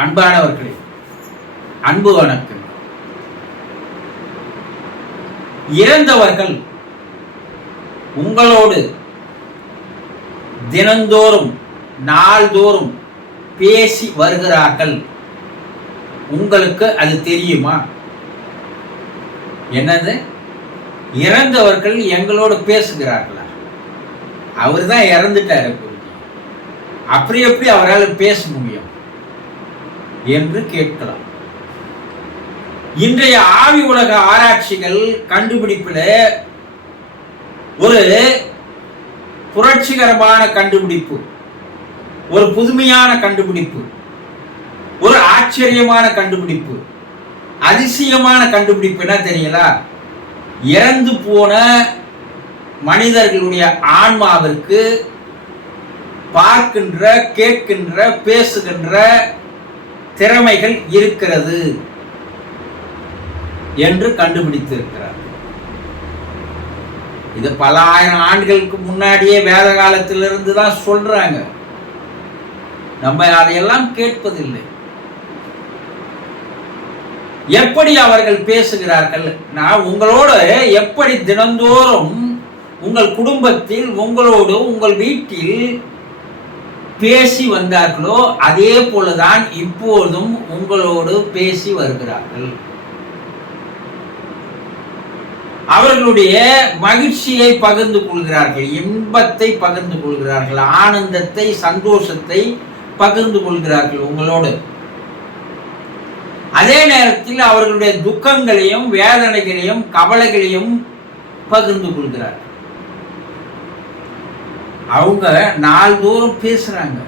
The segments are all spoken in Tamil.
அன்பானவர்களே அன்பு வணக்கம். இறந்தவர்கள் உங்களோடு தினந்தோறும் நாள்தோறும் பேசி வருகிறார்கள். உங்களுக்கு அது தெரியுமா? என்னது? இறந்தவர்கள் எங்களோடு பேசுகிறார்களா? அவர் தான் இறந்துட்டாரு. அப்படி எப்படி அவரால் பேச முடியும். என்று கேட்கலாம். இன்றைய ஆவி உலக ஆராய்ச்சிகள் கண்டுபிடிப்பில் ஒரு புரட்சிகரமான கண்டுபிடிப்பு ஒரு புதுமையான கண்டுபிடிப்பு ஒரு ஆச்சரியமான கண்டுபிடிப்பு அதிசயமான கண்டுபிடிப்பு என்ன தெரியலா இறந்து போன மனிதர்களுடைய ஆன்மாவிற்கு பார்க்கின்ற கேட்கின்ற பேசுகின்ற திறமைகள் இருக்கிறது என்று கண்டுபிடித்திருக்கிறார். இது பல ஆயிரம் ஆண்டுகளுக்கு முன்னாடியே வேத காலத்திலிருந்து தான் சொல்றாங்க. நம்ம அதையெல்லாம் கேட்பதில்லை. எப்படி அவர்கள் பேசுகிறார்கள்? நான் உங்களோடு எப்படி தினந்தோறும் உங்கள் குடும்பத்தில் உங்களோடு உங்கள் வீட்டில் பேசி வந்தார்களோ அதே போலதான் இப்போதும் உங்களோடு பேசி வருகிறார்கள். அவர்களுடைய மகிழ்ச்சியை பகிர்ந்து கொள்கிறார்கள் இன்பத்தை பகிர்ந்து கொள்கிறார்கள் ஆனந்தத்தை சந்தோஷத்தை பகிர்ந்து கொள்கிறார்கள் உங்களோடு. அதே நேரத்தில் அவர்களுடைய துக்கங்களையும் வேதனைகளையும் கவலைகளையும் பகிர்ந்து கொள்கிறார்கள். அவங்க நாள்தோறும் பேசுறாங்க.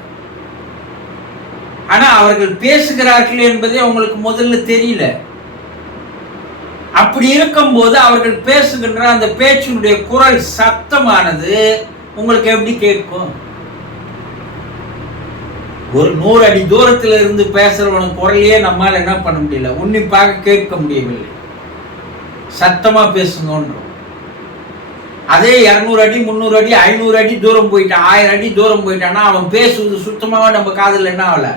ஆனா அவர்கள் பேசுகிறார்கள் என்பதே அவங்களுக்கு முதல்ல தெரியல. அப்படி இருக்கும்போது அவர்கள் பேசுகின்ற அந்த பேச்சினுடைய குரல் சத்தமானது உங்களுக்கு எப்படி கேட்கும்? ஒரு நூறு அடி தூரத்தில் இருந்து பேசுறவன குரலையே நம்மால் என்ன பண்ண முடியல? உன்னிப்பாக கேட்க முடியவில்லை. சத்தமாக பேசுங்கன்றோம். அதே இரநூறு அடி முந்நூறு அடி ஐநூறு அடி தூரம் போயிட்டான். ஆயிரம் அடி தூரம் போயிட்டான்னா அவன் பேசுவது சுத்தமாக நம்ம காதில் என்ன ஆகல?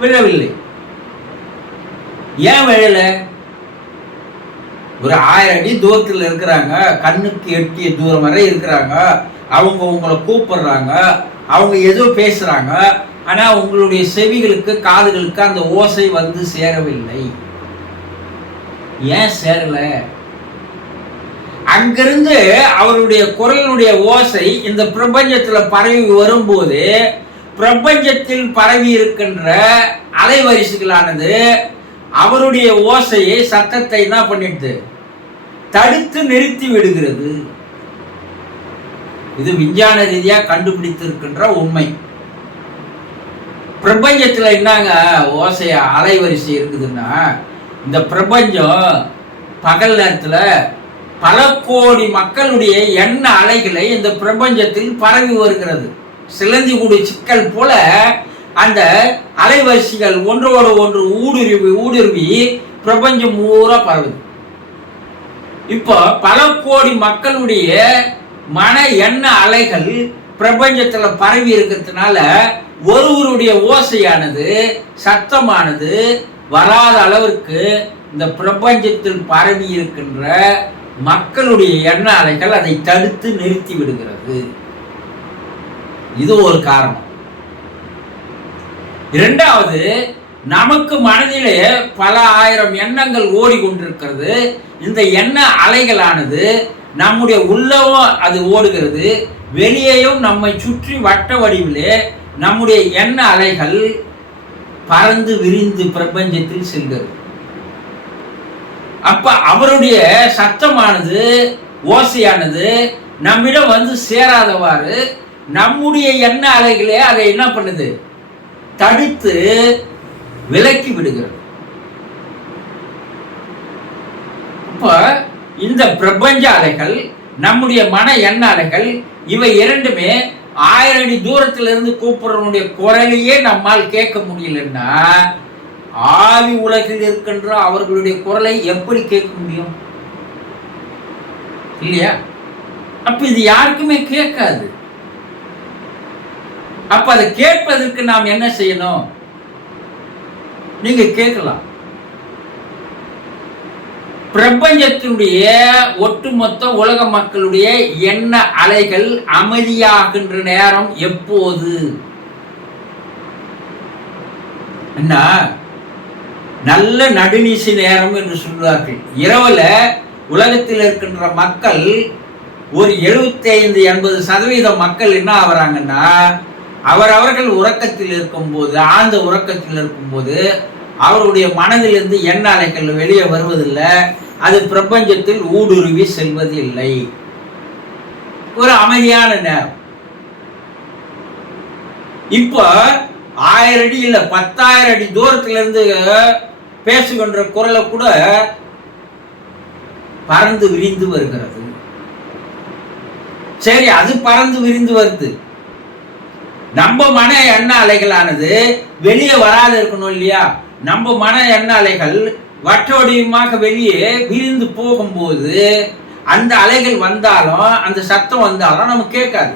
விழவில்லை. ஏன் விழல? ஒரு ஆயிரம் அடி தூரத்தில் இருக்கிறாங்க கண்ணுக்கு எட்டிய தூரம் வரை இருக்கிறாங்க அவங்க உங்களை கூப்பிடுறாங்க அவங்க ஏதோ பேசுறாங்க ஆனா உங்களுடைய செவிகளுக்கு காதுகளுக்கு அந்த ஓசை வந்து சேரவில்லை. ஏன் சேரலை? அங்கிருந்து அவருடைய குரலினுடைய ஓசை இந்த பிரபஞ்சத்தில் பரவி வரும்போது பிரபஞ்சத்தில் பரவி இருக்கின்ற அலைவரிசைகளானது அவருடைய ஓசையை சத்தத்தை என்ன பண்ணிடுது? தடுத்து நிறுத்தி விடுகிறது. இது விஞ்ஞான ரீதியா கண்டுபிடித்திருக்கின்ற உண்மை. பிரபஞ்சத்தில் என்னங்க ஓசைய அலைவரிசை இருக்குதுன்னா இந்த பிரபஞ்சம் பகல் நேரத்தில் பல கோடி மக்களுடைய எண்ண அலைகளை இந்த பிரபஞ்சத்தில் பரவி வருகிறது. சிலந்தி கூடு சிக்கல் போல அந்த அலைவரிசைகள் ஒன்றோடு ஒன்று ஊடுருவி ஊடுருவி பிரபஞ்சம் பூரா பரவுது. இப்போ பல கோடி மக்களுடைய மன எண்ண அலைகள் பிரபஞ்சத்தில் பரவி இருக்கிறதுனால ஒருவருடைய ஓசையானது சத்தமானது வராத அளவிற்கு இந்த பிரபஞ்சத்தில் பரவி இருக்கின்ற மக்களுடைய எண்ண அலைகள் அதை தடுத்து நிறுத்தி விடுகிறது இது ஒரு காரணம். இரண்டாவது நமக்கு மனதிலே பல ஆயிரம் எண்ணங்கள் ஓடிக்கொண்டிருக்கிறது. இந்த எண்ண அலைகளானது நம்முடைய உள்ளவும் அது ஓடுகிறது. வெளியேயும் நம்மை சுற்றி வட்ட வடிவிலே நம்முடைய எண்ண அலைகள் பறந்து விரிந்து பிரபஞ்சத்தில் செல்கிறது. அப்ப அவருடைய சத்தமானது ஓசையானது நம்மிடம் வந்து சேராதவாறு நம்முடைய எண்ண அலைகளே அதை என்ன பண்ணுது? தடுத்து விலக்கி விடுகிறது. அப்ப இந்த பிரபஞ்ச அலைகள் நம்முடைய மன எண்ண அலைகள் இவை இரண்டுமே ஆயிரம் அடி தூரத்துல இருந்து கூப்பிடுறவனுடைய குரலையே நம்மால் கேட்க முடியலன்னா ஆவி உலகில் இருக்கின்ற அவர்களுடைய குரலை எப்படி கேட்க முடியும்? இல்லையா? அப்ப இது யாருக்குமே கேட்காது. அப்ப அதை கேட்பதற்கு நாம் என்ன செய்யணும்? நீங்க கேட்கலாம். பிரபஞ்சத்தினுடைய ஒட்டுமொத்த உலக மக்களுடைய எண்ண அலைகள் அமைதியாகின்ற நேரம் எப்போது? என்ன? நல்ல நடுநீசி நேரம் என்று சொல்வார்கள் இரவுல உலகத்தில் இருக்கின்ற மக்கள் ஒரு எழுபத்தி ஐந்து எண்பது சதவீத மக்கள் என்ன ஆகுறாங்கன்னா அவரவர்கள் உறக்கத்தில் இருக்கும்போது ஆழ்ந்த உறக்கத்தில் இருக்கும்போது அவருடைய மனதிலிருந்து எண்ண அலைகள் வெளியே வருவதில்லை. அது பிரபஞ்சத்தில் ஊடுருவி செல்வது இல்லை ஒரு அமைதியான நேரம். இப்போ ஆயிரம் அடி இல்ல பத்தாயிரம் அடி தூரத்துல இருந்து பேசுகின்ற குரலை கூட பறந்து விரிந்து வருகிறது. சரி அது பறந்து விரிந்து வருது. நம்ம மன எண்ண அலைகளானது வெளியே வராது இருக்கணும் இல்லையா? நம்ம மன எண்ண அலைகள் வட்டோடியமாக வெளியே விரிந்து போகும்போது அந்த அலைகள் வந்தாலும் அந்த சத்தம் வந்தாலும் நம்ம கேட்காது.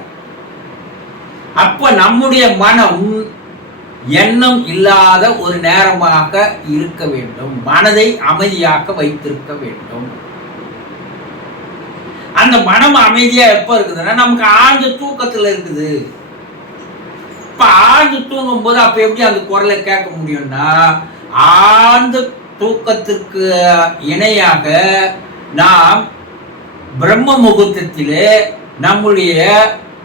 அப்ப நம்முடைய மனம் எண்ணம் இல்லாத ஒரு நேரமாக இருக்க வேண்டும். மனதை அமைதியாக்க வைத்திருக்க வேண்டும். அந்த மனம் அமைதியா எப்ப இருக்குதுன்னா நமக்கு ஆழ்ந்த தூக்கத்துல இருக்குது. இப்ப ஆழ்ந்து தூங்கும் போது அப்ப எப்படி அந்த குரலை கேட்க முடியும்னா ஆழ்ந்த தூக்கத்திற்கு இணையாக நாம் பிரம்ம முகூர்த்தத்திலே நம்முடைய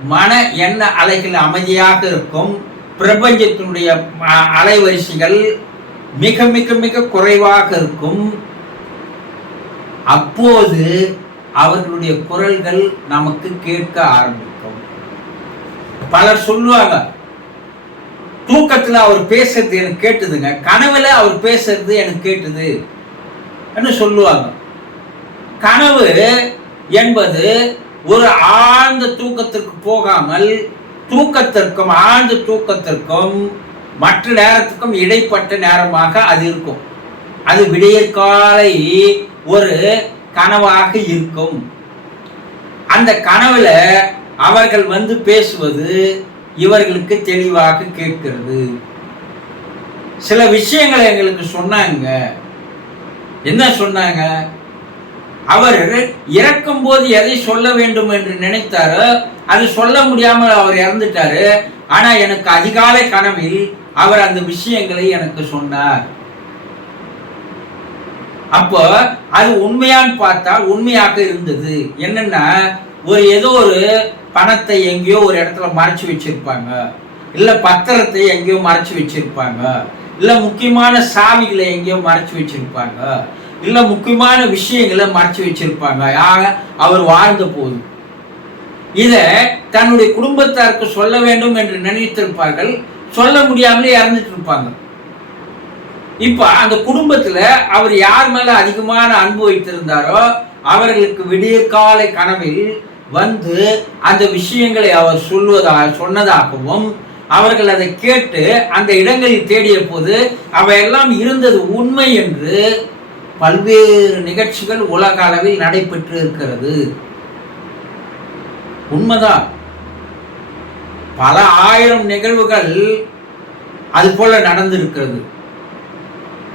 மன எண்ண அலைகள் அமைதியாக இருக்கும். பிரபஞ்சத்தினுடைய அலைவரிசைகள் மிக மிக மிக குறைவாக இருக்கும். அப்போது அவர்களுடைய குரல்கள் நமக்கு கேட்க ஆரம்பிக்கும். பலர் சொல்லுவாங்க தூக்கத்துல அவர் பேசுறது எனக்கு கேட்டுதுங்க. கனவுல அவர் பேசுறது எனக்கு கேட்டுது. என்று சொல்லுவாங்க. கனவு என்பது ஒரு ஆழ்ந்த தூக்கத்திற்கு போகாமல் தூக்கத்திற்கும் ஆழ்ந்த தூக்கத்திற்கும் மற்ற நேரத்துக்கும் இடைப்பட்ட நேரமாக அது இருக்கும். அது விடியற்காலை ஒரு கனவாக இருக்கும். அந்த கனவுல அவர்கள் வந்து பேசுவது இவர்களுக்கு தெளிவாக கேட்கிறது. சில விஷயங்களை எங்களுக்கு சொன்னாங்க. என்ன சொன்னாங்க? அவர் இறக்கும் போது எதை சொல்ல வேண்டும் என்று நினைத்தாரோ அது சொல்ல முடியாமல் அவர் இறந்துட்டாரு. ஆனா எனக்கு அதிகாலை கனவில் அவர் அந்த விஷயங்களை எனக்கு சொன்னார். அப்போ அது உண்மையான்னு பார்த்தா உண்மையாக இருந்தது. என்னன்னா ஒரு ஏதோ ஒரு பணத்தை எங்கேயோ ஒரு இடத்துல மறைச்சு வச்சிருப்பாங்க. இல்ல பத்திரத்தை எங்கேயோ மறைச்சு வச்சிருப்பாங்க. இல்ல முக்கியமான சாவிகளை எங்கேயோ மறைச்சு வச்சிருப்பாங்க. இல்ல முக்கியமான விஷயங்களை மறைச்சு வச்சிருப்பாங்க. யார் அவர் வாழ்ந்த போது. இத தன்னுடைய குடும்பத்தாருக்கு சொல்ல வேண்டும் என்று நினைத்திருப்பார்கள். சொல்ல முடியாமலே இறந்துட்டு இருப்பாங்க இப்ப அந்த குடும்பத்துல அவர் யார் மேல அதிகமான அன்பு வைத்திருந்தாரோ அவர்களுக்கு விடியற்காலை கனவில் வந்து அந்த விஷயங்களை அவர் சொல்வதா சொன்னதாகவும் அவர்கள் அதை கேட்டு அந்த இடங்களில் தேடிய போது அவையெல்லாம் இருந்தது உண்மை என்று பல்வேறு நிகழ்ச்சிகள் உலக அளவில் நடைபெற்று இருக்கிறது. உண்மைதான். பல ஆயிரம் நிகழ்வுகள் அது போல நடந்திருக்கிறது.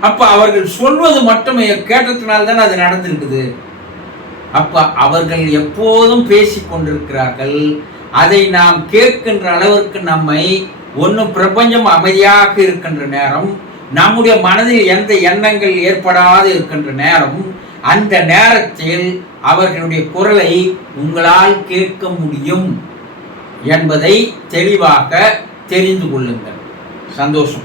அப்ப அவர்கள் சொல்வது மட்டுமே கேட்டதுனால்தான் அது நடந்திருக்குது. அப்ப அவர்கள் எப்போதும் பேசிக் கொண்டிருக்கிறார்கள். அதை நாம் கேட்கின்ற அளவிற்கு நம்மை ஒன்று பிரபஞ்சம் அமைதியாக இருக்கின்ற நேரம் நம்முடைய மனதில் எந்த எண்ணங்கள் ஏற்படாது இருக்கின்ற நேரம் அந்த நேரத்தில் அவர்களுடைய குரலை உங்களால் கேட்க முடியும் என்பதை தெளிவாக தெரிந்து கொள்ளுங்கள். சந்தோஷம்.